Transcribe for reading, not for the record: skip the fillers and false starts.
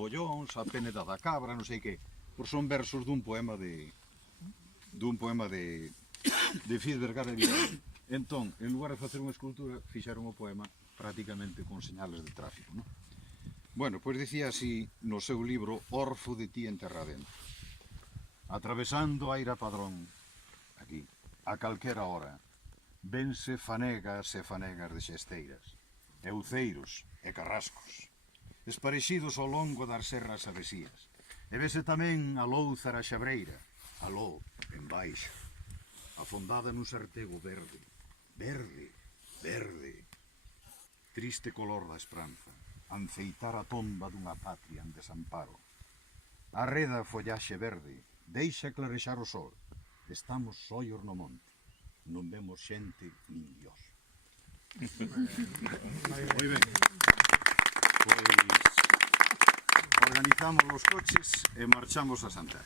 Bollóns, a peneda da cabra, non sei que, por son versos dun poema de Fiz Vergara de Vilalba. Entón, en lugar de facer unha escultura, fixeron o poema prácticamente con señales de tráfico, non? Bueno, pois dicía así no seu libro Orfo de ti en terra dentro. Atravesando a Aira Padrón, aquí, a calquera hora, vense fanegas e fanegas de xesteiras, euceiros e carrascos, esparexidos ao longo das serras avesías, e vese tamén a Lóuzara xabreira, aló, en baixo, afondada nun sartego verde, verde, verde, triste color da esperanza, anceitar a tomba dunha patria en desamparo. Arreda a follaxe verde, deixa clarexar o sol, estamos sollos no monte, non vemos xente nin Dios. Moi ben. Pois organizamos os coches e marchamos a Santiago.